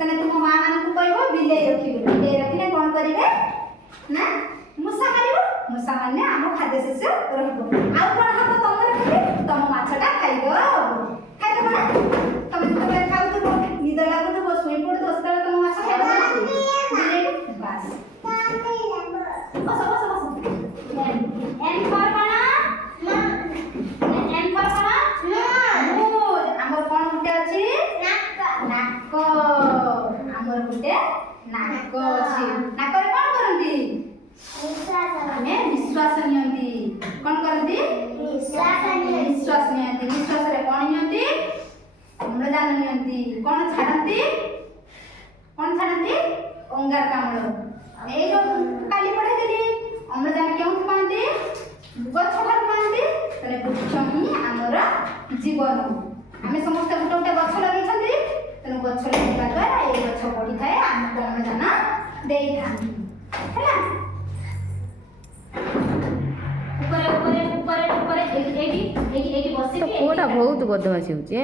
तेने तुम माँ मान को कहबो बिलेई रखिबे बिलेई रखिले कोन करिवे ना मुसा मारिबो मुसा माने आम खाद्य शस्य रहबो आ कोन हबो तमर खाली तम माछटा खाइदो खाइदो ना तम जेते खाउतो निद लागुतो सोई पडो दसटा तम माछ खाइदो बिलेई बस बस बस बस एन फॉर कोना एन फॉर कोना गुड हमर कोन गुटे अछि नाक हमर गुटे नाक अछि नाक रे कोन करंती आमे विश्वास नियंती कोन करंती विश्वास नियंती विश्वास रे कोन नियंती अम्लजान नियंती कोन छाडंती अंगारकाम्ल ए जो काली पढे देली अम्लजान केउ पांती गछ ठार पांती तने वृक्ष ही हमर जीवन आमे समस्त गुटे गुटे गछ लगै छथि तने गछ लगैबा द्वारा ए गछ पड़ी थाए हमको अम्लजान देई थांती हैला ऊपर ऊपर ऊपर ऊपर एडी बसी कोटा बहुत बदमाशी होचे